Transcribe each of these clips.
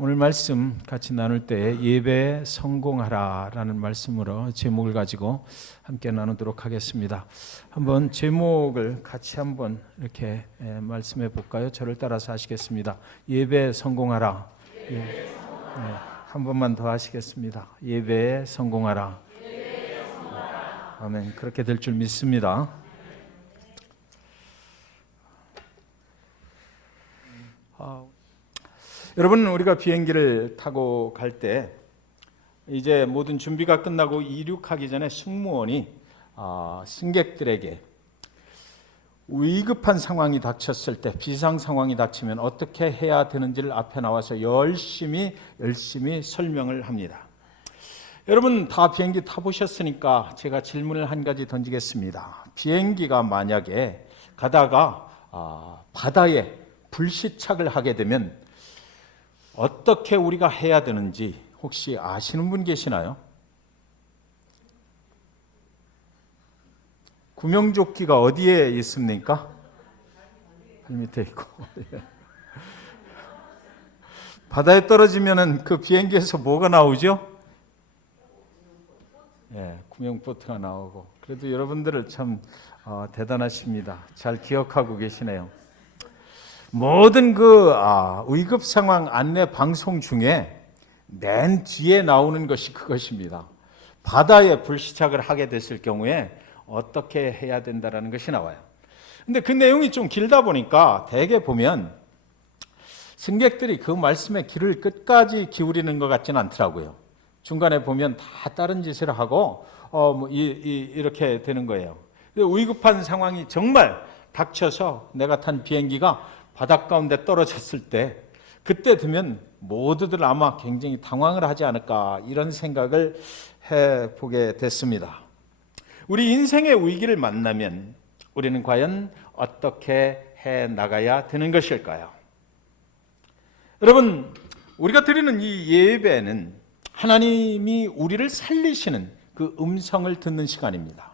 오늘 말씀 같이 나눌 때 예배에 성공하라라는 말씀으로 제목을 가지고 함께 나누도록 하겠습니다. 한번 제목을 같이 한번 이렇게 말씀해 볼까요? 저를 따라서 하시겠습니다. 예배에 성공하라. 한 번만 더 하시겠습니다. 예배에 성공하라. 아멘. 그렇게 될 줄 믿습니다. 여러분, 우리가 비행기를 타고 갈 때 이제 모든 준비가 끝나고 이륙하기 전에 승무원이 승객들에게 위급한 상황이 닥쳤을 때, 비상 상황이 닥치면 어떻게 해야 되는지를 앞에 나와서 열심히 설명을 합니다. 여러분 다 비행기 타보셨으니까 제가 질문을 한 가지 던지겠습니다. 비행기가 만약에 가다가 바다에 불시착을 하게 되면 어떻게 우리가 해야 되는지 혹시 아시는 분 계시나요? 구명조끼가 어디에 있습니까? 발 밑에 있고. 바다에 떨어지면은 그 비행기에서 뭐가 나오죠? 구명보트가 나오고. 그래도 여러분들을 참 대단하십니다. 잘 기억하고 계시네요. 모든 위급 상황 안내 방송 중에 맨 뒤에 나오는 것이 그것입니다. 바다에 불시착을 하게 됐을 경우에 어떻게 해야 된다라는 것이 나와요. 근데 그 내용이 좀 길다 보니까 대개 보면 승객들이 그 말씀에 귀를 끝까지 기울이는 것 같지는 않더라고요. 중간에 보면 다 다른 짓을 하고 이렇게 되는 거예요. 위급한 상황이 정말 닥쳐서 내가 탄 비행기가 바닷가운데 떨어졌을 때 그때 되면 모두들 아마 굉장히 당황을 하지 않을까 이런 생각을 해보게 됐습니다. 우리 인생의 위기를 만나면 우리는 과연 어떻게 해나가야 되는 것일까요? 여러분, 우리가 드리는 이 예배는 하나님이 우리를 살리시는 그 음성을 듣는 시간입니다.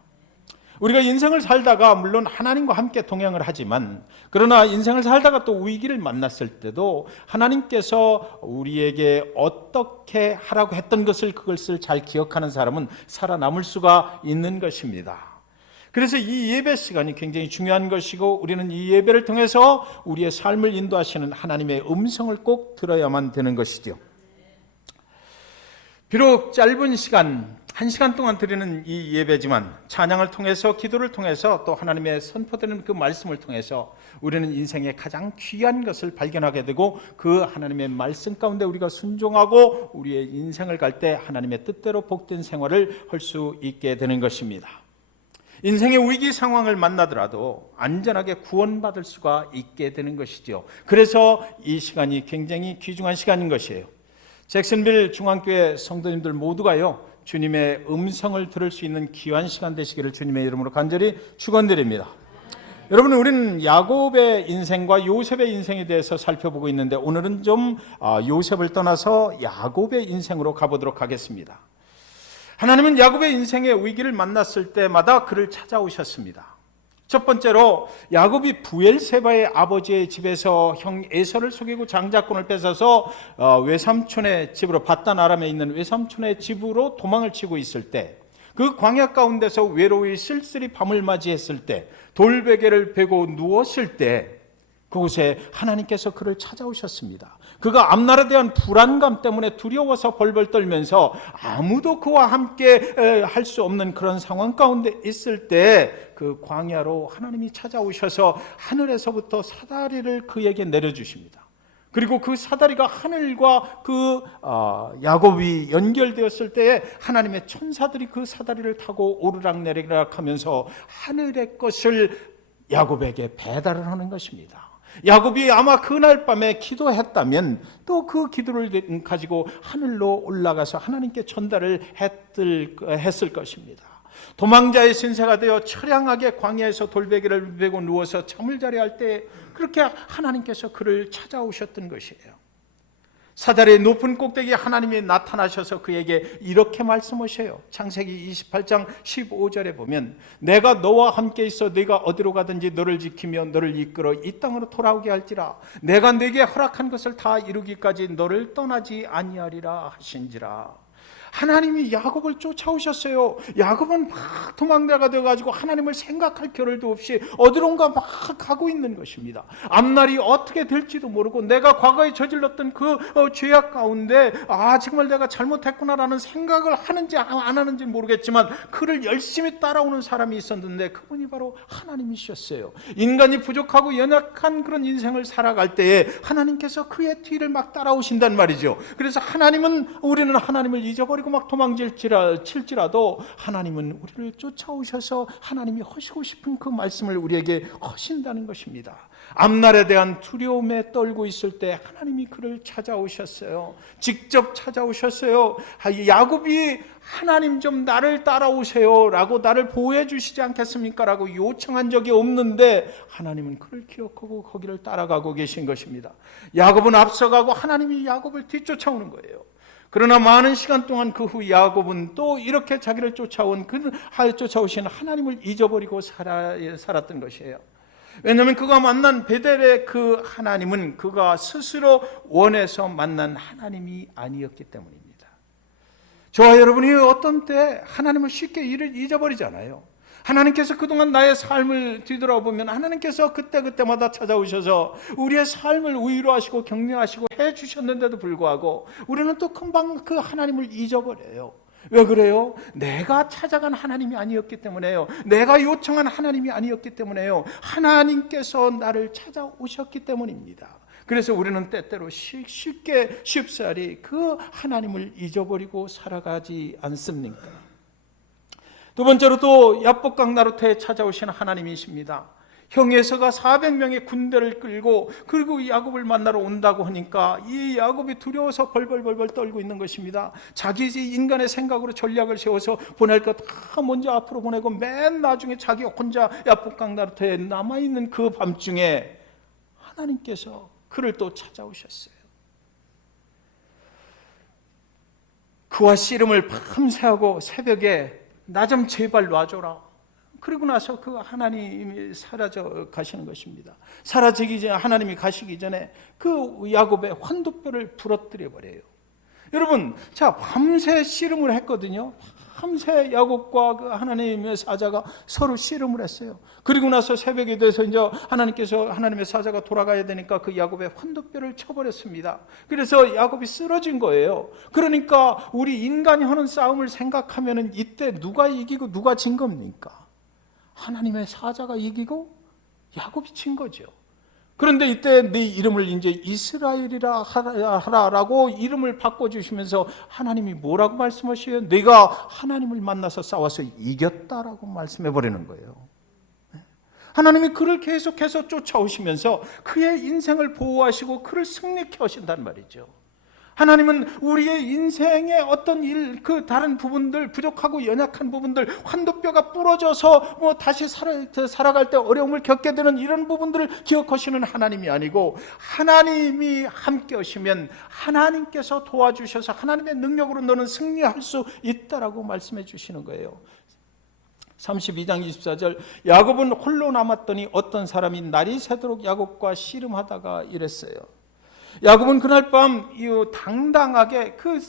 우리가 인생을 살다가 물론 하나님과 함께 동행을 하지만 그러나 인생을 살다가 또 위기를 만났을 때도 하나님께서 우리에게 어떻게 하라고 했던 그것을 잘 기억하는 사람은 살아남을 수가 있는 것입니다. 그래서 이 예배 시간이 굉장히 중요한 것이고 우리는 이 예배를 통해서 우리의 삶을 인도하시는 하나님의 음성을 꼭 들어야만 되는 것이죠. 비록 짧은 시간, 1시간 동안 드리는 이 예배지만 찬양을 통해서 기도를 통해서 또 하나님의 선포되는 그 말씀을 통해서 우리는 인생의 가장 귀한 것을 발견하게 되고 그 하나님의 말씀 가운데 우리가 순종하고 우리의 인생을 갈 때 하나님의 뜻대로 복된 생활을 할 수 있게 되는 것입니다. 인생의 위기 상황을 만나더라도 안전하게 구원받을 수가 있게 되는 것이죠. 그래서 이 시간이 굉장히 귀중한 시간인 것이에요. 잭슨빌 중앙교회 성도님들 모두가요 주님의 음성을 들을 수 있는 귀한 시간 되시기를 주님의 이름으로 간절히 축원드립니다. 여러분, 우리는 야곱의 인생과 요셉의 인생에 대해서 살펴보고 있는데 오늘은 좀 요셉을 떠나서 야곱의 인생으로 가보도록 하겠습니다. 하나님은 야곱의 인생의 위기를 만났을 때마다 그를 찾아오셨습니다. 첫 번째로 야곱이 브엘세바의 아버지의 집에서 형 에서를 속이고 장자권을 뺏어서 외삼촌의 집으로 바단 아람에 있는 외삼촌의 집으로 도망을 치고 있을 때 그 광야 가운데서 외로이 쓸쓸히 밤을 맞이했을 때 돌베개를 베고 누웠을 때 그곳에 하나님께서 그를 찾아오셨습니다. 그가 앞날에 대한 불안감 때문에 두려워서 벌벌 떨면서 아무도 그와 함께 할 수 없는 그런 상황 가운데 있을 때 그 광야로 하나님이 찾아오셔서 하늘에서부터 사다리를 그에게 내려주십니다. 그리고 그 사다리가 하늘과 그 야곱이 연결되었을 때에 하나님의 천사들이 그 사다리를 타고 오르락내리락 하면서 하늘의 것을 야곱에게 배달을 하는 것입니다. 야곱이 아마 그날 밤에 기도했다면 또 그 기도를 가지고 하늘로 올라가서 하나님께 전달을 했을 것입니다. 도망자의 신세가 되어 처량하게 광야에서 돌베개를 베고 누워서 잠을 자려 할 때 그렇게 하나님께서 그를 찾아오셨던 것이에요. 사다리의 높은 꼭대기에 하나님이 나타나셔서 그에게 이렇게 말씀하셔요. 창세기 28장 15절에 보면 내가 너와 함께 있어 네가 어디로 가든지 너를 지키며 너를 이끌어 이 땅으로 돌아오게 할지라 내가 네게 허락한 것을 다 이루기까지 너를 떠나지 아니하리라 하신지라. 하나님이 야곱을 쫓아오셨어요. 야곱은 막 도망자가 되어가지고 하나님을 생각할 겨를도 없이 어디론가 막 가고 있는 것입니다. 앞날이 어떻게 될지도 모르고 내가 과거에 저질렀던 그 죄악 가운데 정말 내가 잘못했구나라는 생각을 하는지 안 하는지 모르겠지만 그를 열심히 따라오는 사람이 있었는데 그분이 바로 하나님이셨어요. 인간이 부족하고 연약한 그런 인생을 살아갈 때에 하나님께서 그의 뒤를 막 따라오신단 말이죠. 그래서 우리는 하나님을 잊어버리고 막 도망칠지라도 하나님은 우리를 쫓아오셔서 하나님이 하시고 싶은 그 말씀을 우리에게 하신다는 것입니다. 앞날에 대한 두려움에 떨고 있을 때 하나님이 그를 찾아오셨어요. 직접 찾아오셨어요. 야곱이 하나님 좀 나를 따라오세요 라고 나를 보호해 주시지 않겠습니까? 라고 요청한 적이 없는데 하나님은 그를 기억하고 거기를 따라가고 계신 것입니다. 야곱은 앞서가고 하나님이 야곱을 뒤쫓아오는 거예요. 그러나 많은 시간 동안 그 후 야곱은 또 이렇게 자기를 쫓아오신 하나님을 잊어버리고 살았던 것이에요. 왜냐하면 그가 만난 베델의 그 하나님은 그가 스스로 원해서 만난 하나님이 아니었기 때문입니다. 저와 여러분이 어떤 때 하나님을 쉽게 잊어버리잖아요. 하나님께서 그동안 나의 삶을 뒤돌아보면 하나님께서 그때마다 찾아오셔서 우리의 삶을 위로하시고 격려하시고 해주셨는데도 불구하고 우리는 또 금방 그 하나님을 잊어버려요. 왜 그래요? 내가 찾아간 하나님이 아니었기 때문에요. 내가 요청한 하나님이 아니었기 때문에요. 하나님께서 나를 찾아오셨기 때문입니다. 그래서 우리는 때때로 쉽사리 그 하나님을 잊어버리고 살아가지 않습니까? 두 번째로 또 야복강 나루터에 찾아오신 하나님이십니다. 형 에서가 400명의 군대를 끌고 그리고 야곱을 만나러 온다고 하니까 이 야곱이 두려워서 벌벌 떨고 있는 것입니다. 자기 인간의 생각으로 전략을 세워서 보낼 것 다 먼저 앞으로 보내고 맨 나중에 자기 혼자 야복강 나루터에 남아있는 그 밤중에 하나님께서 그를 또 찾아오셨어요. 그와 씨름을 밤새하고 새벽에 나 좀 제발 놔줘라. 그리고 나서 그 하나님이 사라져 가시는 것입니다. 사라지기 전에 하나님이 가시기 전에 그 야곱의 환도뼈를 부러뜨려 버려요. 여러분, 밤새 씨름을 했거든요. 밤새 야곱과 그 하나님의 사자가 서로 씨름을 했어요. 그리고 나서 새벽이 돼서 이제 하나님의 사자가 돌아가야 되니까 그 야곱의 환도뼈를 쳐버렸습니다. 그래서 야곱이 쓰러진 거예요. 그러니까 우리 인간이 하는 싸움을 생각하면은 이때 누가 이기고 누가 진 겁니까? 하나님의 사자가 이기고 야곱이 진 거죠. 그런데 이때 네 이름을 이제 이스라엘이라 하라라고 이름을 바꿔주시면서 하나님이 뭐라고 말씀하셔요? 네가 하나님을 만나서 싸워서 이겼다라고 말씀해버리는 거예요. 하나님이 그를 계속해서 쫓아오시면서 그의 인생을 보호하시고 그를 승리케 하신단 말이죠. 하나님은 우리의 인생의 어떤 다른 부분들, 부족하고 연약한 부분들, 환도뼈가 부러져서 다시 살아갈 때 어려움을 겪게 되는 이런 부분들을 기억하시는 하나님이 아니고 하나님이 함께 하시면 하나님께서 도와주셔서 하나님의 능력으로 너는 승리할 수 있다라고 말씀해 주시는 거예요. 32장 24절 야곱은 홀로 남았더니 어떤 사람이 날이 새도록 야곱과 씨름하다가 이랬어요. 야곱은 그날 밤 당당하게 그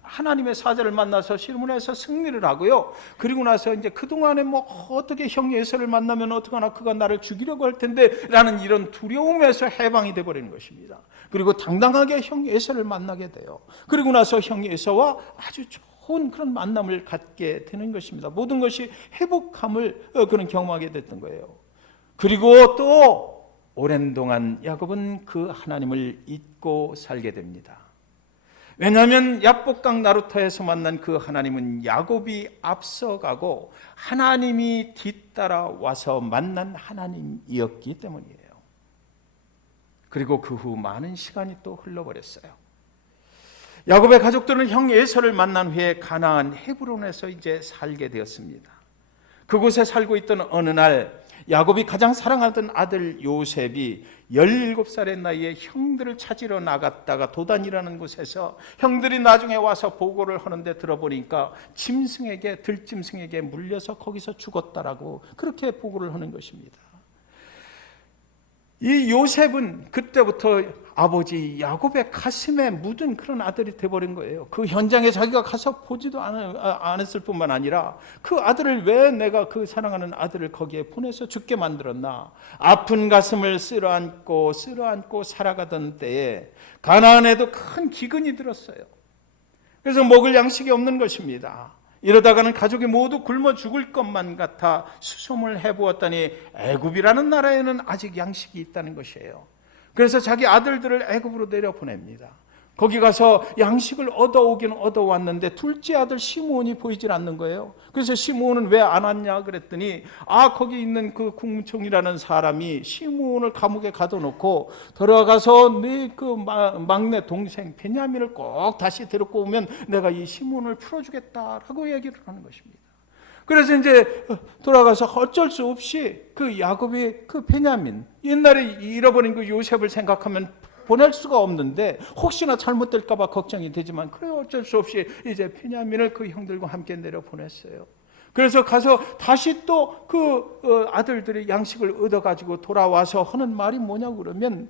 하나님의 사자를 만나서 씨름을 해서 승리를 하고요. 그리고 나서 이제 그동안에 어떻게 형 에서를 만나면 어떡하나 그가 나를 죽이려고 할 텐데 라는 이런 두려움에서 해방이 되어버리는 것입니다. 그리고 당당하게 형 에서를 만나게 돼요. 그리고 나서 형 에서와 아주 좋은 그런 만남을 갖게 되는 것입니다. 모든 것이 회복함을 그런 경험하게 됐던 거예요. 그리고 또 오랜 동안 야곱은 그 하나님을 잊고 살게 됩니다. 왜냐하면 야복강 나루터에서 만난 그 하나님은 야곱이 앞서가고 하나님이 뒤따라와서 만난 하나님이었기 때문이에요. 그리고 그 후 많은 시간이 또 흘러버렸어요. 야곱의 가족들은 형 에서를 만난 후에 가나안 헤브론에서 이제 살게 되었습니다. 그곳에 살고 있던 어느 날 야곱이 가장 사랑하던 아들 요셉이 17살의 나이에 형들을 찾으러 나갔다가 도단이라는 곳에서 형들이 나중에 와서 보고를 하는데 들어보니까 들짐승에게 물려서 거기서 죽었다라고 그렇게 보고를 하는 것입니다. 이 요셉은 그때부터 아버지 야곱의 가슴에 묻은 그런 아들이 되어버린 거예요. 그 현장에 자기가 가서 보지도 않았을 뿐만 아니라 그 아들을 왜 내가 그 사랑하는 아들을 거기에 보내서 죽게 만들었나. 아픈 가슴을 쓸어안고 살아가던 때에 가나안에도 큰 기근이 들었어요. 그래서 먹을 양식이 없는 것입니다. 이러다가는 가족이 모두 굶어 죽을 것만 같아 수소문을 해보았더니 애굽이라는 나라에는 아직 양식이 있다는 것이에요. 그래서 자기 아들들을 애굽으로 내려보냅니다. 거기 가서 양식을 얻어오긴 얻어왔는데 둘째 아들 시므온이 보이질 않는 거예요. 그래서 시므온은 왜 안 왔냐 그랬더니 거기 있는 그 국무총리라는 사람이 시므온을 감옥에 가둬놓고 들어가서 네 그 막내 동생 베냐민을 꼭 다시 데리고 오면 내가 이 시므온을 풀어주겠다라고 얘기를 하는 것입니다. 그래서 이제 돌아가서 어쩔 수 없이 그 야곱이 그 베냐민, 옛날에 잃어버린 그 요셉을 생각하면 보낼 수가 없는데 혹시나 잘못될까 봐 걱정이 되지만 그래 어쩔 수 없이 이제 베냐민을 그 형들과 함께 내려보냈어요. 그래서 가서 다시 또 그 아들들이 양식을 얻어가지고 돌아와서 하는 말이 뭐냐고 그러면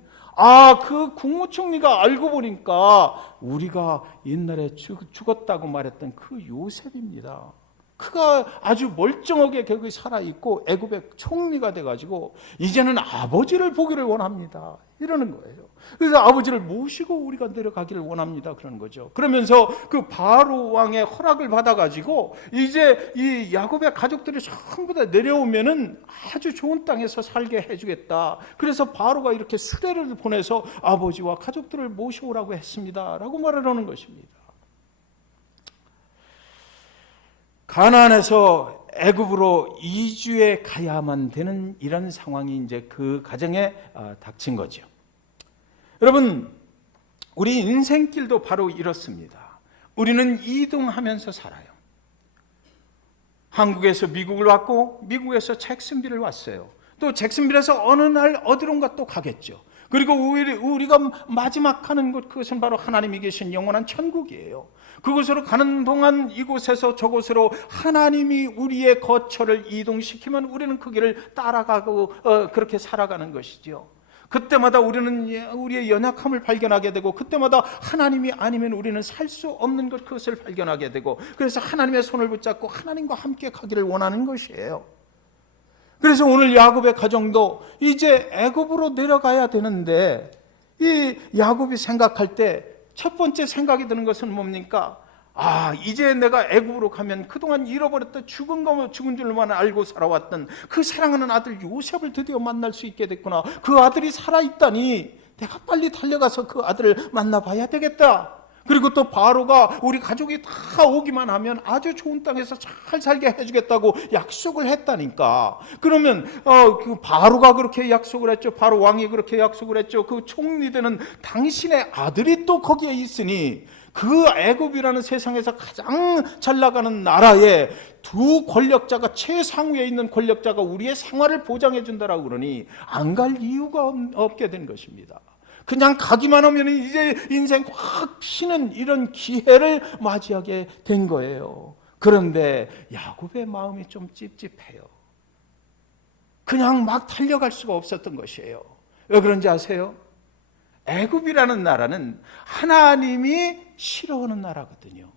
그 국무총리가 알고 보니까 우리가 옛날에 죽었다고 말했던 그 요셉입니다. 그가 아주 멀쩡하게 거기 살아있고 애굽의 총리가 돼가지고 이제는 아버지를 보기를 원합니다 이러는 거예요. 그래서 아버지를 모시고 우리가 내려가기를 원합니다 그러는 거죠. 그러면서 그 바로 왕의 허락을 받아가지고 이제 이 야곱의 가족들이 전부 다 내려오면은 아주 좋은 땅에서 살게 해주겠다. 그래서 바로가 이렇게 수레를 보내서 아버지와 가족들을 모셔오라고 했습니다 라고 말을 하는 것입니다. 가나안에서 애굽으로 이주해 가야만 되는 이런 상황이 이제 그 가정에 닥친 거죠. 여러분, 우리 인생길도 바로 이렇습니다. 우리는 이동하면서 살아요. 한국에서 미국을 왔고 미국에서 잭슨빌을 왔어요. 또 잭슨빌에서 어느 날 어디론가 또 가겠죠. 그리고 우리가 마지막 가는 곳, 그것은 바로 하나님이 계신 영원한 천국이에요. 그곳으로 가는 동안 이곳에서 저곳으로 하나님이 우리의 거처를 이동시키면 우리는 그 길을 따라가고 그렇게 살아가는 것이죠. 그때마다 우리는 우리의 연약함을 발견하게 되고 그때마다 하나님이 아니면 우리는 살 수 없는 것, 그것을 발견하게 되고 그래서 하나님의 손을 붙잡고 하나님과 함께 가기를 원하는 것이에요. 그래서 오늘 야곱의 가정도 이제 애굽으로 내려가야 되는데 이 야곱이 생각할 때 첫 번째 생각이 드는 것은 뭡니까? 이제 내가 애굽으로 가면 그동안 잃어버렸던 죽은 줄만 알고 살아왔던 그 사랑하는 아들 요셉을 드디어 만날 수 있게 됐구나. 그 아들이 살아있다니 내가 빨리 달려가서 그 아들을 만나봐야 되겠다. 그리고 또 바로가 우리 가족이 다 오기만 하면 아주 좋은 땅에서 잘 살게 해주겠다고 약속을 했다니까. 그러면 그 바로가 그렇게 약속을 했죠. 바로 왕이 그렇게 약속을 했죠. 그 총리되는 당신의 아들이 또 거기에 있으니 그 애굽이라는 세상에서 가장 잘 나가는 나라에 두 권력자가 최상위에 있는 권력자가 우리의 생활을 보장해 준다라고 그러니 안 갈 이유가 없게 된 것입니다. 그냥 가기만 하면 이제 인생 확 피는 이런 기회를 맞이하게 된 거예요. 그런데 야곱의 마음이 좀 찝찝해요. 그냥 막 달려갈 수가 없었던 것이에요. 왜 그런지 아세요? 애굽이라는 나라는 하나님이 싫어하는 나라거든요.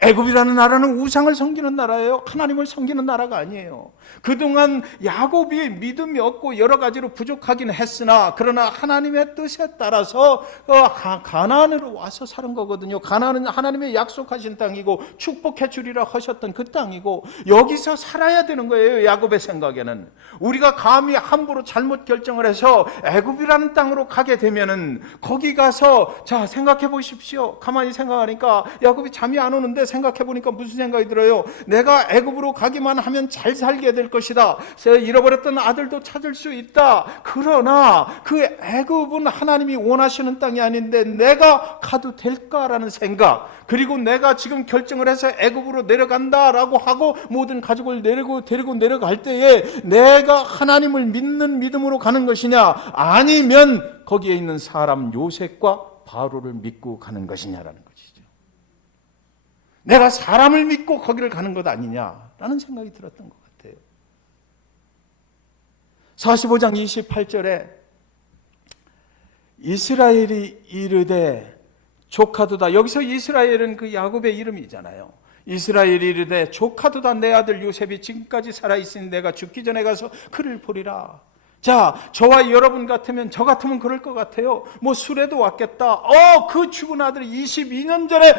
애굽이라는 나라는 우상을 섬기는 나라예요. 하나님을 섬기는 나라가 아니에요. 그동안 야곱이 믿음이 없고 여러 가지로 부족하긴 했으나 그러나 하나님의 뜻에 따라서 가나안으로 와서 사는 거거든요. 가나안은 하나님의 약속하신 땅이고 축복해 주리라 하셨던 그 땅이고 여기서 살아야 되는 거예요. 야곱의 생각에는. 우리가 감히 함부로 잘못 결정을 해서 애굽이라는 땅으로 가게 되면은 거기 가서 자 생각해 보십시오. 가만히 생각하니까 야곱이 잠이 안 오는데 생각해 보니까 무슨 생각이 들어요? 내가 애굽으로 가기만 하면 잘 살게 될 것이다. 제가 잃어버렸던 아들도 찾을 수 있다. 그러나 그 애굽은 하나님이 원하시는 땅이 아닌데 내가 가도 될까라는 생각, 그리고 내가 지금 결정을 해서 애굽으로 내려간다라고 하고 모든 가족을 데리고 내려갈 때에 내가 하나님을 믿는 믿음으로 가는 것이냐, 아니면 거기에 있는 사람 요셉과 바로를 믿고 가는 것이냐라는 것이죠. 내가 사람을 믿고 거기를 가는 것 아니냐라는 생각이 들었던 것 같아요. 45장 28절에 이스라엘이 이르되 조카도다. 여기서 이스라엘은 그 야곱의 이름이잖아요. 이스라엘이 이르되 조카도다. 내 아들 요셉이 지금까지 살아있으니 내가 죽기 전에 가서 그를 보리라. 자, 저와 여러분 같으면, 저 같으면 그럴 것 같아요. 뭐 술에도 왔겠다. 그 죽은 아들이 22년 전에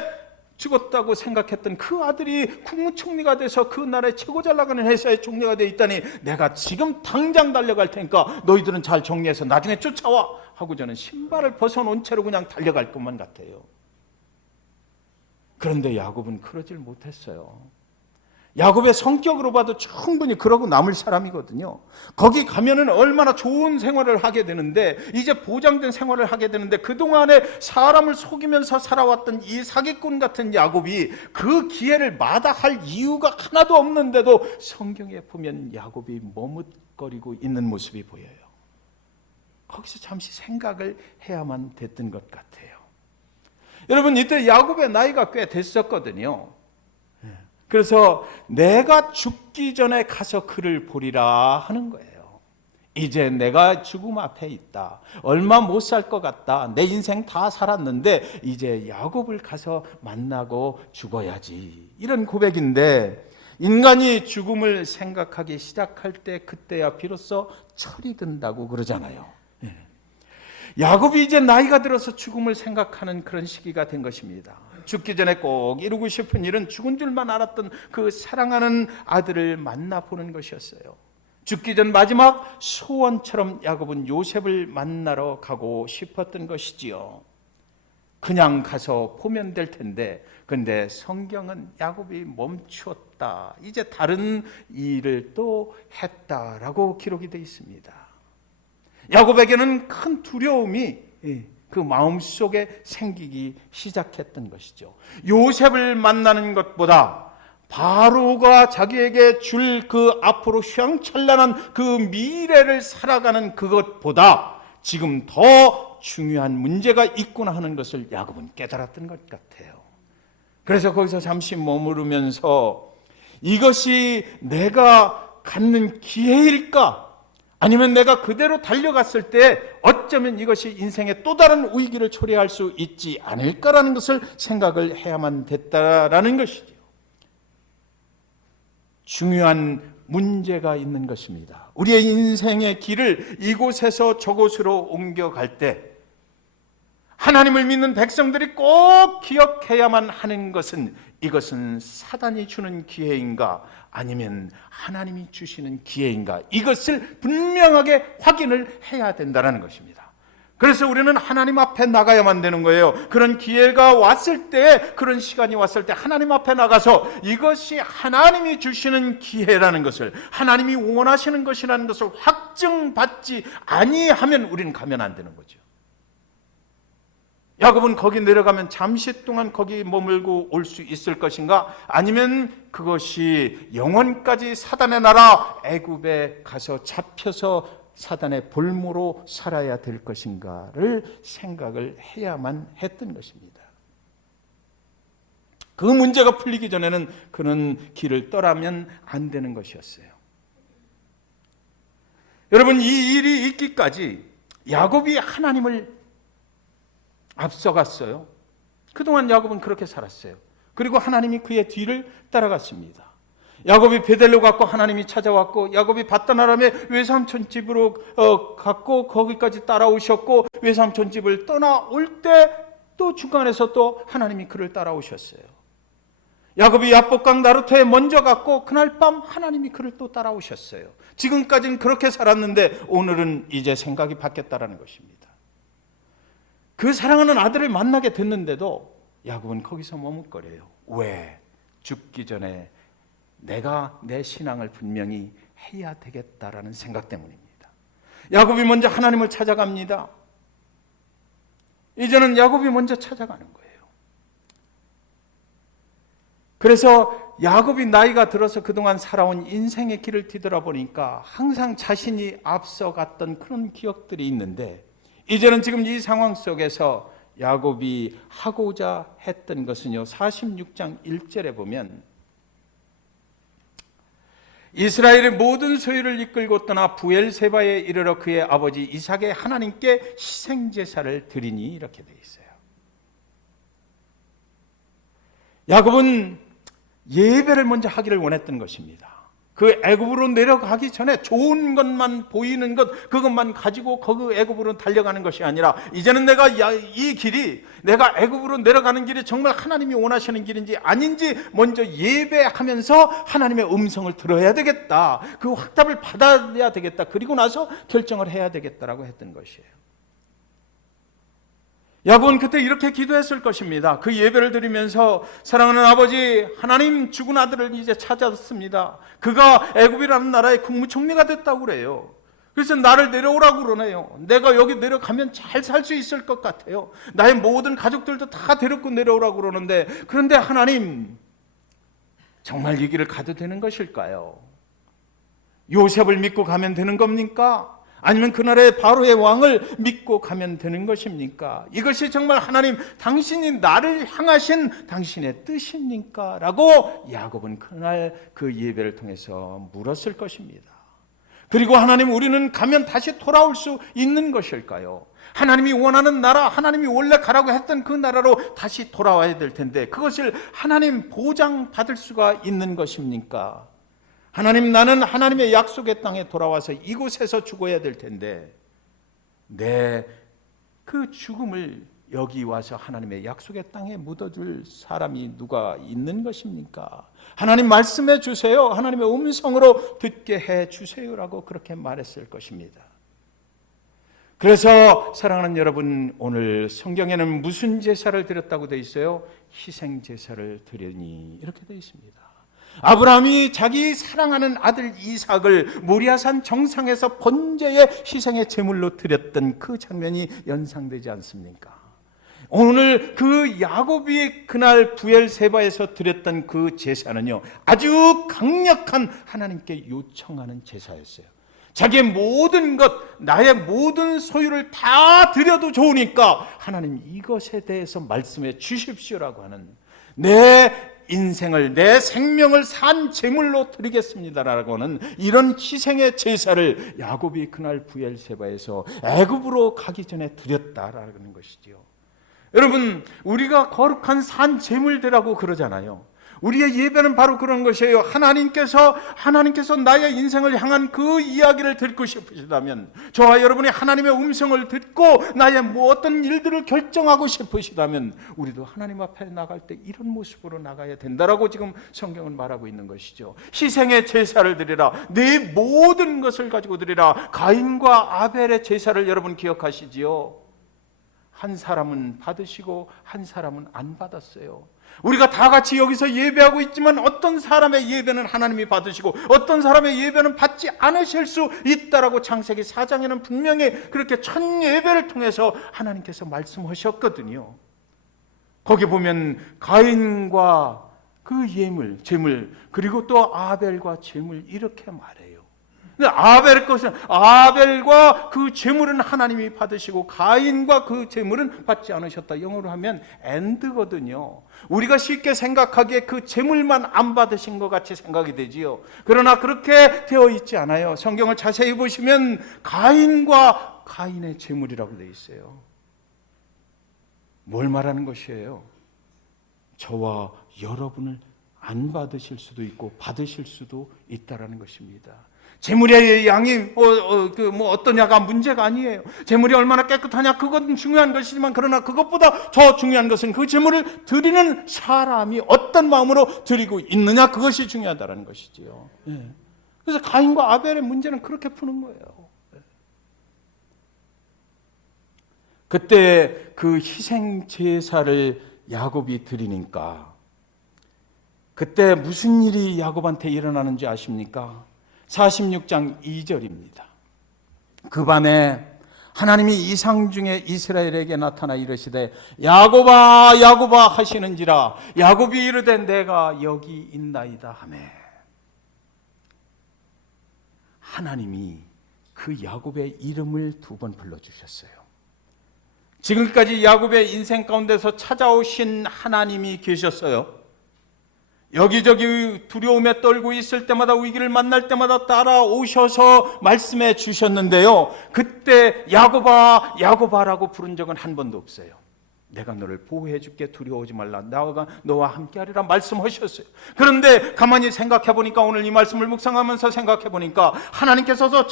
죽었다고 생각했던 그 아들이 국무총리가 돼서 그 나라의 최고 잘 나가는 회사의 총리가 돼 있다니, 내가 지금 당장 달려갈 테니까 너희들은 잘 정리해서 나중에 쫓아와 하고 저는 신발을 벗어놓은 채로 그냥 달려갈 것만 같아요. 그런데 야곱은 그러질 못했어요. 야곱의 성격으로 봐도 충분히 그러고 남을 사람이거든요. 거기 가면은 얼마나 좋은 생활을 하게 되는데, 이제 보장된 생활을 하게 되는데, 그동안에 사람을 속이면서 살아왔던 이 사기꾼 같은 야곱이 그 기회를 마다할 이유가 하나도 없는데도 성경에 보면 야곱이 머뭇거리고 있는 모습이 보여요. 거기서 잠시 생각을 해야만 됐던 것 같아요. 여러분, 이때 야곱의 나이가 꽤 됐었거든요. 그래서 내가 죽기 전에 가서 그를 보리라 하는 거예요. 이제 내가 죽음 앞에 있다. 얼마 못 살 것 같다. 내 인생 다 살았는데 이제 야곱을 가서 만나고 죽어야지. 이런 고백인데, 인간이 죽음을 생각하기 시작할 때 그때야 비로소 철이 든다고 그러잖아요. 야곱이 이제 나이가 들어서 죽음을 생각하는 그런 시기가 된 것입니다. 죽기 전에 꼭 이루고 싶은 일은 죽은 줄만 알았던 그 사랑하는 아들을 만나보는 것이었어요. 죽기 전 마지막 소원처럼 야곱은 요셉을 만나러 가고 싶었던 것이지요. 그냥 가서 보면 될 텐데, 근데 성경은 야곱이 멈추었다, 이제 다른 일을 또 했다라고 기록이 되어 있습니다. 야곱에게는 큰 두려움이 그 마음속에 생기기 시작했던 것이죠. 요셉을 만나는 것보다 바로가 자기에게 줄 그 앞으로 휘황찬란한 그 미래를 살아가는 그것보다 지금 더 중요한 문제가 있구나 하는 것을 야곱은 깨달았던 것 같아요. 그래서 거기서 잠시 머무르면서 이것이 내가 갖는 기회일까? 아니면 내가 그대로 달려갔을 때 어쩌면 이것이 인생의 또 다른 위기를 초래할 수 있지 않을까라는 것을 생각을 해야만 됐다라는 것이죠. 중요한 문제가 있는 것입니다. 우리의 인생의 길을 이곳에서 저곳으로 옮겨갈 때 하나님을 믿는 백성들이 꼭 기억해야만 하는 것은, 이것은 사단이 주는 기회인가 아니면 하나님이 주시는 기회인가, 이것을 분명하게 확인을 해야 된다는 것입니다. 그래서 우리는 하나님 앞에 나가야만 되는 거예요. 그런 기회가 왔을 때, 그런 시간이 왔을 때 하나님 앞에 나가서 이것이 하나님이 주시는 기회라는 것을, 하나님이 원하시는 것이라는 것을 확증받지 아니하면 우리는 가면 안 되는 거죠. 야곱은 거기 내려가면 잠시 동안 거기 머물고 올 수 있을 것인가, 아니면 그것이 영원까지 사단의 나라 애굽에 가서 잡혀서 사단의 볼모로 살아야 될 것인가를 생각을 해야만 했던 것입니다. 그 문제가 풀리기 전에는 그런 길을 떠나면 안 되는 것이었어요. 여러분, 이 일이 있기까지 야곱이 하나님을 앞서갔어요. 그동안 야곱은 그렇게 살았어요. 그리고 하나님이 그의 뒤를 따라갔습니다. 야곱이 베델로 갔고 하나님이 찾아왔고, 야곱이 밧단 아람의 외삼촌 집으로 갔고 거기까지 따라오셨고, 외삼촌 집을 떠나올 때 또 중간에서 또 하나님이 그를 따라오셨어요. 야곱이 야복강 나루터에 먼저 갔고 그날 밤 하나님이 그를 또 따라오셨어요. 지금까지는 그렇게 살았는데 오늘은 이제 생각이 바뀌었다는 것입니다. 그 사랑하는 아들을 만나게 됐는데도 야곱은 거기서 머뭇거려요. 왜? 죽기 전에 내가 내 신앙을 분명히 해야 되겠다라는 생각 때문입니다. 야곱이 먼저 하나님을 찾아갑니다. 이제는 야곱이 먼저 찾아가는 거예요. 그래서 야곱이 나이가 들어서 그동안 살아온 인생의 길을 뒤돌아보니까 항상 자신이 앞서갔던 그런 기억들이 있는데, 이제는 지금 이 상황 속에서 야곱이 하고자 했던 것은요, 46장 1절에 보면 이스라엘의 모든 소유를 이끌고 떠나 부엘세바에 이르러 그의 아버지 이삭의 하나님께 희생제사를 드리니, 이렇게 되어 있어요. 야곱은 예배를 먼저 하기를 원했던 것입니다. 그 애굽으로 내려가기 전에 좋은 것만 보이는 것, 그것만 가지고 그 애굽으로 달려가는 것이 아니라, 이제는 내가 이 길이, 내가 애굽으로 내려가는 길이 정말 하나님이 원하시는 길인지 아닌지 먼저 예배하면서 하나님의 음성을 들어야 되겠다, 그 확답을 받아야 되겠다, 그리고 나서 결정을 해야 되겠다라고 했던 것이에요. 야곱은 그때 이렇게 기도했을 것입니다. 그 예배를 드리면서, 사랑하는 아버지 하나님, 죽은 아들을 이제 찾았습니다. 그가 애굽이라는 나라의 국무총리가 됐다고 그래요. 그래서 나를 내려오라고 그러네요. 내가 여기 내려가면 잘 살 수 있을 것 같아요. 나의 모든 가족들도 다 데리고 내려오라고 그러는데, 그런데 하나님, 정말 이 길을 가도 되는 것일까요? 요셉을 믿고 가면 되는 겁니까? 아니면 그 나라의 바로의 왕을 믿고 가면 되는 것입니까? 이것이 정말 하나님, 당신이 나를 향하신 당신의 뜻입니까? 라고 야곱은 그날 그 예배를 통해서 물었을 것입니다. 그리고 하나님, 우리는 가면 다시 돌아올 수 있는 것일까요? 하나님이 원하는 나라, 하나님이 원래 가라고 했던 그 나라로 다시 돌아와야 될 텐데, 그것을 하나님 보장받을 수가 있는 것입니까? 하나님, 나는 하나님의 약속의 땅에 돌아와서 이곳에서 죽어야 될 텐데, 내 그 죽음을 여기 와서 하나님의 약속의 땅에 묻어줄 사람이 누가 있는 것입니까? 하나님 말씀해 주세요. 하나님의 음성으로 듣게 해 주세요라고 그렇게 말했을 것입니다. 그래서 사랑하는 여러분, 오늘 성경에는 무슨 제사를 드렸다고 되어 있어요? 희생 제사를 드리니, 이렇게 되어 있습니다. 아브라함이 자기 사랑하는 아들 이삭을 모리아산 정상에서 번제의 희생의 제물로 드렸던 그 장면이 연상되지 않습니까? 오늘 그 야곱이 그날 부엘세바에서 드렸던 그 제사는요, 아주 강력한 하나님께 요청하는 제사였어요. 자기의 모든 것, 나의 모든 소유를 다 드려도 좋으니까 하나님, 이것에 대해서 말씀해 주십시오라고 하는, 내 인생을, 내 생명을 산 제물로 드리겠습니다라고 하는 이런 희생의 제사를 야곱이 그날 부엘세바에서 애굽으로 가기 전에 드렸다라는 것이지요. 여러분, 우리가 거룩한 산 제물들이라고 그러잖아요. 우리의 예배는 바로 그런 것이에요. 하나님께서 나의 인생을 향한 그 이야기를 듣고 싶으시다면, 저와 여러분이 하나님의 음성을 듣고 나의 어떤 일들을 결정하고 싶으시다면, 우리도 하나님 앞에 나갈 때 이런 모습으로 나가야 된다라고 지금 성경은 말하고 있는 것이죠. 희생의 제사를 드리라, 내 모든 것을 가지고 드리라. 가인과 아벨의 제사를 여러분 기억하시지요? 한 사람은 받으시고 한 사람은 안 받았어요. 우리가 다 같이 여기서 예배하고 있지만 어떤 사람의 예배는 하나님이 받으시고 어떤 사람의 예배는 받지 않으실 수 있다라고 창세기 4장에는 분명히 그렇게 첫 예배를 통해서 하나님께서 말씀하셨거든요. 거기 보면 가인과 그 제물, 그리고 또 아벨과 제물, 이렇게 말해요. 아벨과 그 제물은 하나님이 받으시고 가인과 그 제물은 받지 않으셨다. 영어로 하면 and거든요. 우리가 쉽게 생각하기에 그 제물만 안 받으신 것 같이 생각이 되지요. 그러나 그렇게 되어 있지 않아요. 성경을 자세히 보시면 가인과 가인의 제물이라고 되어 있어요. 뭘 말하는 것이에요? 저와 여러분을 안 받으실 수도 있고 받으실 수도 있다라는 것입니다. 재물의 양이 어떠냐가 문제가 아니에요. 재물이 얼마나 깨끗하냐, 그건 중요한 것이지만, 그러나 그것보다 더 중요한 것은 그 재물을 드리는 사람이 어떤 마음으로 드리고 있느냐, 그것이 중요하다는 것이지요. 그래서 가인과 아벨의 문제는 그렇게 푸는 거예요. 그때 그 희생 제사를 야곱이 드리니까 그때 무슨 일이 야곱한테 일어나는지 아십니까? 46장 2절입니다. 그 밤에 하나님이 이상 중에 이스라엘에게 나타나 이르시되 야곱아 야곱아 하시는지라 야곱이 이르되 내가 여기 있나이다 하매 하나님이 그 야곱의 이름을 2번 불러주셨어요. 지금까지 야곱의 인생 가운데서 찾아오신 하나님이 계셨어요. 여기저기 두려움에 떨고 있을 때마다 위기를 만날 때마다 따라오셔서 말씀해 주셨는데요. 그때 야곱아 야곱아라고 부른 적은 한 번도 없어요. 내가 너를 보호해 줄게 두려워하지 말라 나가 너와 함께하리라 말씀하셨어요. 그런데 가만히 생각해 보니까 오늘 이 말씀을 묵상하면서 생각해 보니까 하나님께서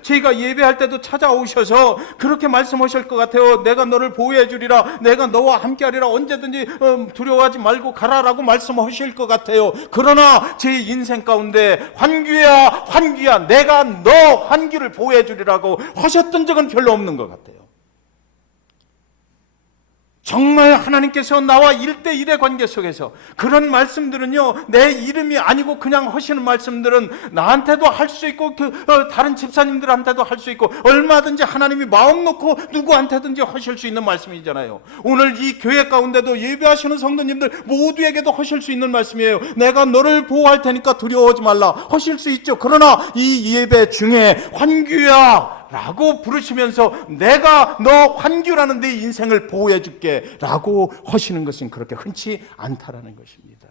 제가 예배할 때도 찾아오셔서 그렇게 말씀하실 것 같아요. 내가 너를 보호해 주리라 내가 너와 함께하리라 언제든지 두려워하지 말고 가라라고 말씀하실 것 같아요. 그러나 제 인생 가운데 환규야 환규야 내가 너 환규를 보호해 주리라고 하셨던 적은 별로 없는 것 같아요. 정말 하나님께서 나와 1대1의 관계 속에서 그런 말씀들은요 내 이름이 아니고 그냥 하시는 말씀들은 나한테도 할 수 있고 다른 집사님들한테도 할 수 있고 얼마든지 하나님이 마음 놓고 누구한테든지 하실 수 있는 말씀이잖아요. 오늘 이 교회 가운데도 예배하시는 성도님들 모두에게도 하실 수 있는 말씀이에요. 내가 너를 보호할 테니까 두려워하지 말라 하실 수 있죠. 그러나 이 예배 중에 환규야 라고 부르시면서 내가 너 환규라는 내 인생을 보호해 줄게 라고 하시는 것은 그렇게 흔치 않다라는 것입니다.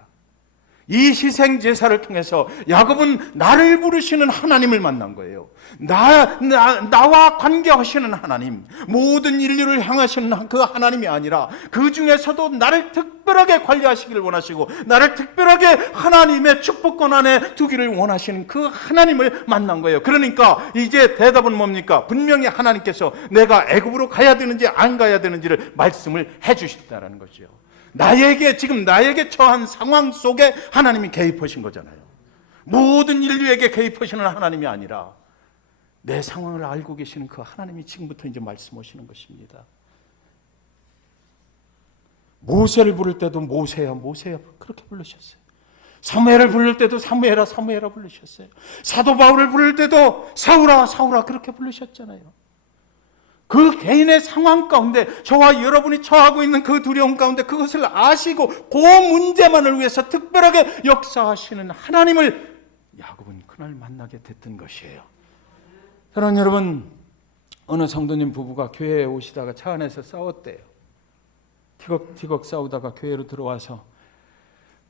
이 희생 제사를 통해서 야곱은 나를 부르시는 하나님을 만난 거예요. 나와 관계하시는 하나님, 모든 인류를 향하시는 그 하나님이 아니라 그 중에서도 나를 특별하게 관리하시기를 원하시고 나를 특별하게 하나님의 축복권 안에 두기를 원하시는 그 하나님을 만난 거예요. 그러니까 이제 대답은 뭡니까? 분명히 하나님께서 내가 애굽으로 가야 되는지 안 가야 되는지를 말씀을 해 주셨다는 거죠. 지금 나에게 처한 상황 속에 하나님이 개입하신 거잖아요. 모든 인류에게 개입하시는 하나님이 아니라 내 상황을 알고 계시는 그 하나님이 지금부터 이제 말씀하시는 것입니다. 모세를 부를 때도 모세야 모세야 그렇게 부르셨어요. 사무엘을 부를 때도 사무엘아 사무엘아 부르셨어요. 사도 바울을 부를 때도 사울아 사울아 그렇게 부르셨잖아요. 그 개인의 상황 가운데 저와 여러분이 처하고 있는 그 두려움 가운데 그것을 아시고 그 문제만을 위해서 특별하게 역사하시는 하나님을 야곱은 그날 만나게 됐던 것이에요. 사랑하는 여러분, 어느 성도님 부부가 교회에 오시다가 차 안에서 싸웠대요. 티격티격 싸우다가 교회로 들어와서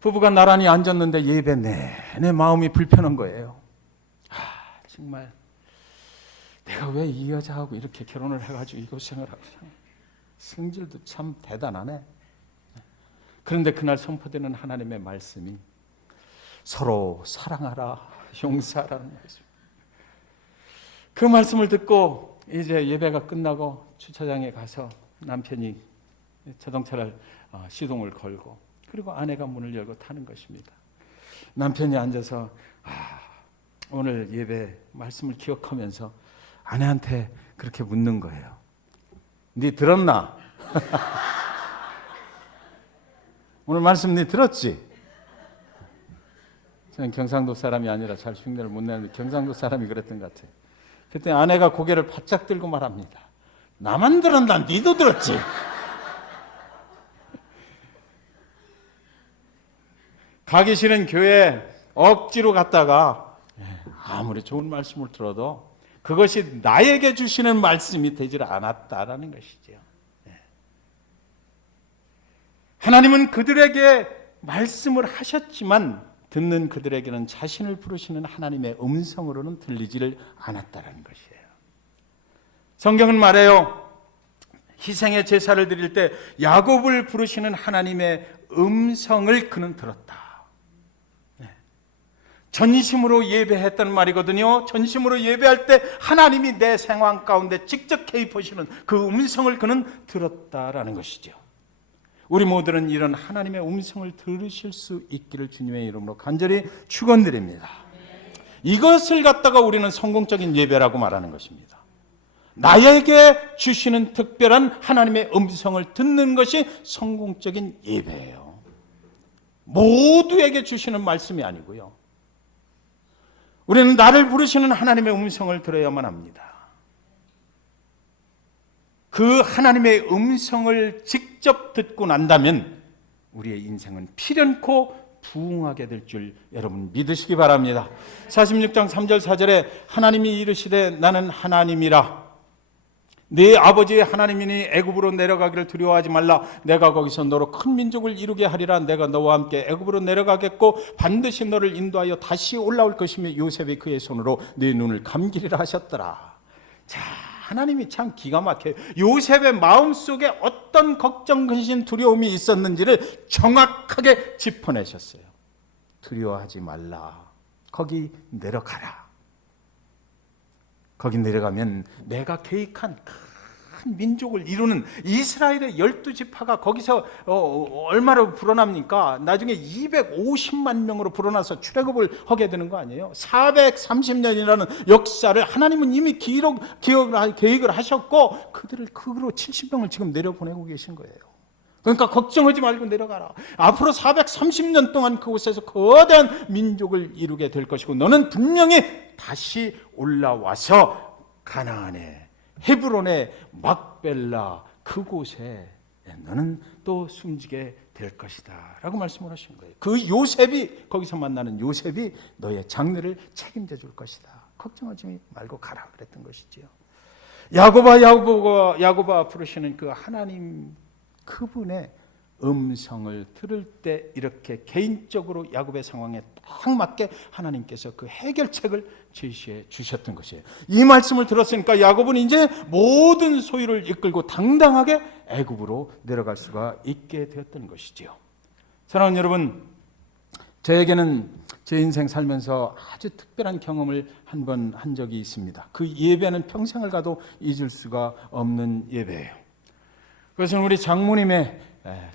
부부가 나란히 앉았는데 예배 내내 마음이 불편한 거예요. 정말 내가 왜 이 여자하고 이렇게 결혼을 해가지고 이 고생을 하고 성질도 참 대단하네. 그런데 그날 선포되는 하나님의 말씀이 서로 사랑하라 용서하라는 말씀. 그 말씀을 듣고 이제 예배가 끝나고 주차장에 가서 남편이 자동차를 시동을 걸고 그리고 아내가 문을 열고 타는 것입니다. 남편이 앉아서 오늘 예배 말씀을 기억하면서 아내한테 그렇게 묻는 거예요. 네 들었나? 오늘 말씀 네 들었지? 저는 경상도 사람이 아니라 잘 흉내를 못 내는데 경상도 사람이 그랬던 것 같아요. 그때 아내가 고개를 바짝 들고 말합니다. 나만 들었나? 니도 들었지? 가기 싫은 교회 억지로 갔다가 아무리 좋은 말씀을 들어도 그것이 나에게 주시는 말씀이 되질 않았다라는 것이죠. 하나님은 그들에게 말씀을 하셨지만 듣는 그들에게는 자신을 부르시는 하나님의 음성으로는 들리지를 않았다라는 것이에요. 성경은 말해요. 희생의 제사를 드릴 때 야곱을 부르시는 하나님의 음성을 그는 들었다. 전심으로 예배했던 말이거든요. 전심으로 예배할 때 하나님이 내 상황 가운데 직접 개입하시는 그 음성을 그는 들었다라는 것이죠. 우리 모두는 이런 하나님의 음성을 들으실 수 있기를 주님의 이름으로 간절히 축원드립니다. 이것을 갖다가 우리는 성공적인 예배라고 말하는 것입니다. 나에게 주시는 특별한 하나님의 음성을 듣는 것이 성공적인 예배예요. 모두에게 주시는 말씀이 아니고요. 우리는 나를 부르시는 하나님의 음성을 들어야만 합니다. 그 하나님의 음성을 직접 듣고 난다면 우리의 인생은 필연코 부흥하게 될 줄 여러분 믿으시기 바랍니다. 46장 3절 4절에 하나님이 이르시되 나는 하나님이라 네 아버지의 하나님이니 애굽으로 내려가기를 두려워하지 말라. 내가 거기서 너로 큰 민족을 이루게 하리라. 내가 너와 함께 애굽으로 내려가겠고 반드시 너를 인도하여 다시 올라올 것이며 요셉이 그의 손으로 네 눈을 감기리라 하셨더라. 자, 하나님이 참 기가 막혀요. 요셉의 마음속에 어떤 걱정, 근심, 두려움이 있었는지를 정확하게 짚어내셨어요. 두려워하지 말라. 거기 내려가라. 거기 내려가면 내가 계획한 큰 민족을 이루는 이스라엘의 12지파가 거기서 얼마로 불어납니까? 나중에 250만 명으로 불어나서 출애굽을 하게 되는 거 아니에요? 430년이라는 역사를 하나님은 이미 계획을 하셨고 그들을 그로 70명을 지금 내려보내고 계신 거예요. 그러니까 걱정하지 말고 내려가라. 앞으로 430년 동안 그곳에서 거대한 민족을 이루게 될 것이고 너는 분명히 다시 올라와서 가나안에 헤브론의 막벨라 그곳에 너는 또 숨지게 될 것이다 라고 말씀을 하신 거예요. 그 요셉이 거기서 만나는 요셉이 너의 장래를 책임져 줄 것이다. 걱정하지 말고 가라 그랬던 것이지요. 야고바 부르시는 그 하나님 그분의 음성을 들을 때 이렇게 개인적으로 야곱의 상황에 딱 맞게 하나님께서 그 해결책을 제시해 주셨던 것이에요. 이 말씀을 들었으니까 야곱은 이제 모든 소유를 이끌고 당당하게 애굽으로 내려갈 수가 있게 되었던 것이지요. 사랑하는 여러분, 저에게는 제 인생 살면서 아주 특별한 경험을 한 번 한 적이 있습니다. 그 예배는 평생을 가도 잊을 수가 없는 예배예요. 그것은 우리 장모님의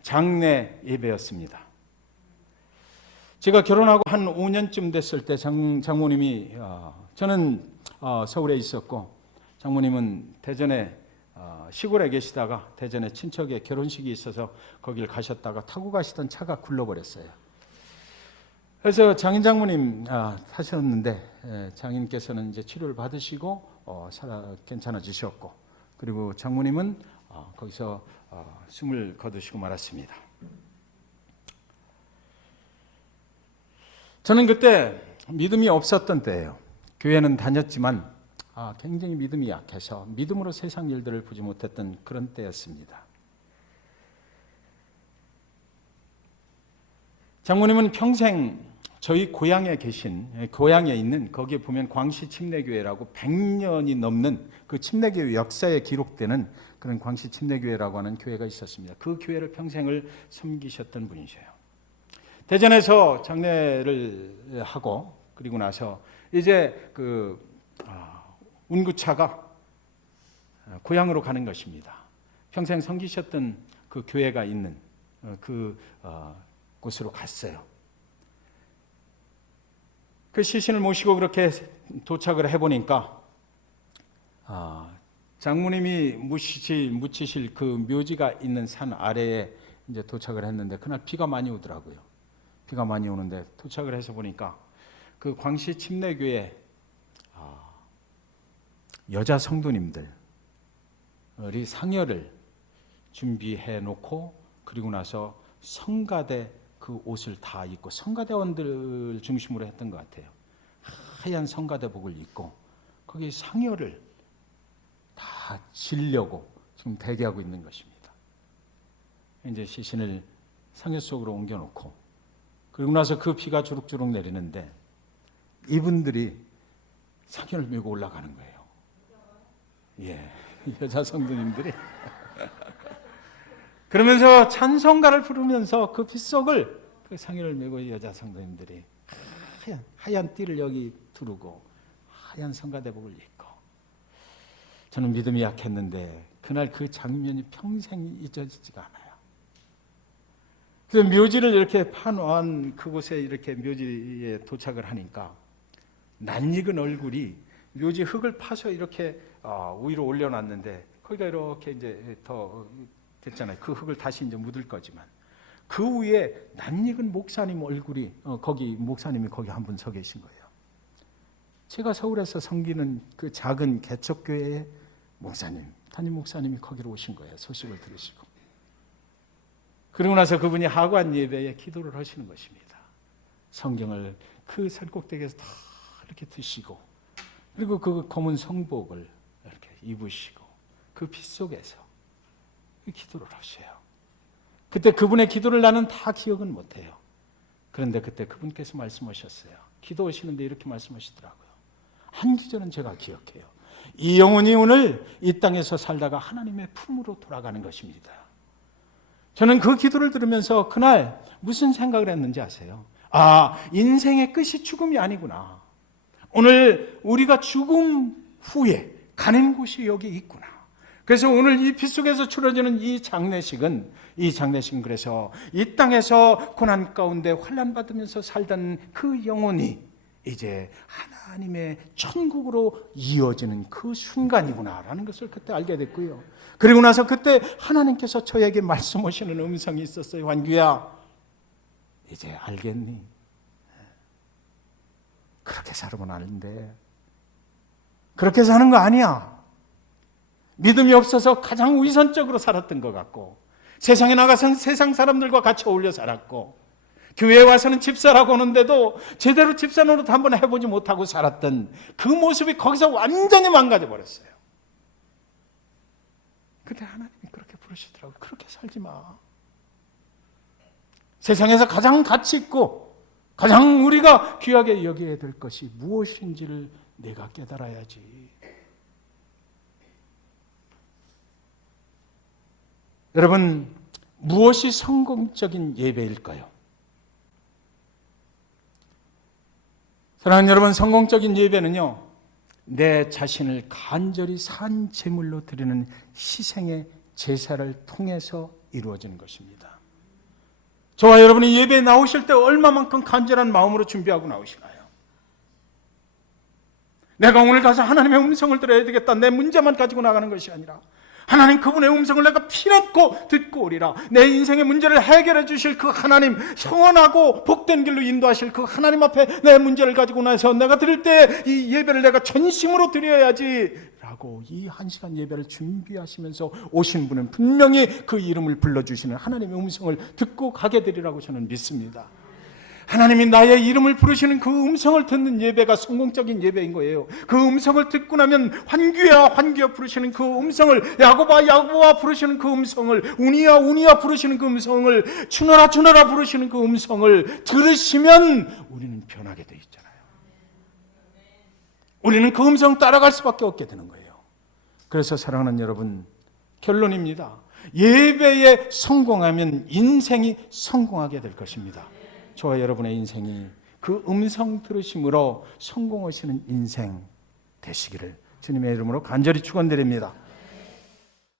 장례 예배였습니다. 제가 결혼하고 한 5년쯤 됐을 때 장모님이 저는 서울에 있었고 장모님은 대전에 시골에 계시다가 대전에 친척의 결혼식이 있어서 거길 가셨다가 타고 가시던 차가 굴러버렸어요. 그래서 장인 장모님 타셨는데 장인께서는 이제 치료를 받으시고 괜찮아지셨고 그리고 장모님은 거기서 숨을 거두시고 말았습니다. 저는 그때 믿음이 없었던 때예요. 교회는 다녔지만 굉장히 믿음이 약해서 믿음으로 세상 일들을 보지 못했던 그런 때였습니다. 장모님은 평생 저희 고향에 있는 거기에 보면 광시 침례교회라고 100년이 넘는 그 침례교회 역사에 기록되는 그런 광시 침례교회라고 하는 교회가 있었습니다. 그 교회를 평생을 섬기셨던 분이세요. 대전에서 장례를 하고 그리고 나서 이제 그 운구차가 고향으로 가는 것입니다. 평생 섬기셨던 그 교회가 있는 그 곳으로 갔어요. 그 시신을 모시고 그렇게 도착을 해보니까 장모님이 묻히실 그 묘지가 있는 산 아래에 이제 도착을 했는데 그날 비가 많이 오더라고요. 비가 많이 오는데 도착을 해서 보니까 그 광시 침례교회 여자 성도님들이 상여를 준비해 놓고 그리고 나서 성가대 그 옷을 다 입고 성가대원들 중심으로 했던 것 같아요. 하얀 성가대복을 입고 거기 상여를 다 지려고 지금 대기하고 있는 것입니다. 이제 시신을 상여 속으로 옮겨놓고 그리고 나서 그 피가 주룩주룩 내리는데 이분들이 상여를 메고 올라가는 거예요. 예, 여자 성도님들이 그러면서 찬송가를 부르면서 그 빗속을 그 상여를 메고 여자 성도님들이 하얀 띠를 여기 두르고 하얀 성가대복을 입고 저는 믿음이 약했는데 그날 그 장면이 평생 잊어지지가 않아요. 그래서 묘지를 이렇게 파놓은 그곳에 이렇게 묘지에 도착을 하니까 낯익은 얼굴이 묘지 흙을 파서 이렇게 위로 올려놨는데 거기가 이렇게 이제 더 됐잖아요. 그 흙을 다시 이제 묻을 거지만 그 위에 낯익은 목사님 얼굴이 목사님이 거기 한 분 서 계신 거예요. 제가 서울에서 섬기는 그 작은 개척교회의 목사님, 담임 목사님이 거기로 오신 거예요. 소식을 들으시고. 그러고 나서 그분이 하관 예배에 기도를 하시는 것입니다. 성경을 그 산꼭대기에서 다 이렇게 드시고, 그리고 그 검은 성복을 이렇게 입으시고 그 빛 속에서 기도를 하셔요. 그때 그분의 기도를 나는 다 기억은 못해요. 그런데 그때 그분께서 말씀하셨어요. 기도하시는데 이렇게 말씀하시더라고요. 한 구절은 제가 기억해요. 이 영혼이 오늘 이 땅에서 살다가 하나님의 품으로 돌아가는 것입니다. 저는 그 기도를 들으면서 그날 무슨 생각을 했는지 아세요? 인생의 끝이 죽음이 아니구나. 오늘 우리가 죽음 후에 가는 곳이 여기 있구나. 그래서 오늘 이 빛 속에서 치러지는 이 장례식은 그래서 이 땅에서 고난 가운데 환난 받으면서 살던 그 영혼이 이제 하나님의 천국으로 이어지는 그 순간이구나라는 것을 그때 알게 됐고요. 그리고 나서 그때 하나님께서 저에게 말씀하시는 음성이 있었어요. 환규야, 이제 알겠니? 그렇게 살면 안 돼. 그렇게 사는 거 아니야. 믿음이 없어서 가장 위선적으로 살았던 것 같고, 세상에 나가서 세상 사람들과 같이 어울려 살았고, 교회에 와서는 집사라고 하는데도 제대로 집사 노릇 한번 해보지 못하고 살았던 그 모습이 거기서 완전히 망가져 버렸어요. 근데 하나님이 그렇게 부르시더라고요. 그렇게 살지 마. 세상에서 가장 가치 있고 가장 우리가 귀하게 여겨야 될 것이 무엇인지를 내가 깨달아야지. 여러분, 무엇이 성공적인 예배일까요? 사랑하는 여러분, 성공적인 예배는요, 내 자신을 간절히 산 제물로 드리는 희생의 제사를 통해서 이루어지는 것입니다. 저와 여러분이 예배에 나오실 때 얼마만큼 간절한 마음으로 준비하고 나오시나요? 내가 오늘 가서 하나님의 음성을 들어야 되겠다, 내 문제만 가지고 나가는 것이 아니라 하나님 그분의 음성을 내가 피놓고 듣고 오리라. 내 인생의 문제를 해결해 주실 그 하나님, 영원하고 복된 길로 인도하실 그 하나님 앞에 내 문제를 가지고 나서 내가 드릴 때 이 예배를 내가 전심으로 드려야지 라고 이 1시간 예배를 준비하시면서 오신 분은 분명히 그 이름을 불러주시는 하나님의 음성을 듣고 가게 되리라고 저는 믿습니다. 하나님이 나의 이름을 부르시는 그 음성을 듣는 예배가 성공적인 예배인 거예요. 그 음성을 듣고 나면 환규야 환규야 부르시는 그 음성을, 야고보아 야고보아 부르시는 그 음성을, 운이야 운이야 부르시는 그 음성을, 주너라 주너라 부르시는 그 음성을 들으시면 우리는 변하게 돼 있잖아요. 우리는 그 음성 따라갈 수밖에 없게 되는 거예요. 그래서 사랑하는 여러분, 결론입니다. 예배에 성공하면 인생이 성공하게 될 것입니다. 저와 여러분의 인생이 그 음성 들으심으로 성공하시는 인생 되시기를 주님의 이름으로 간절히 축원드립니다.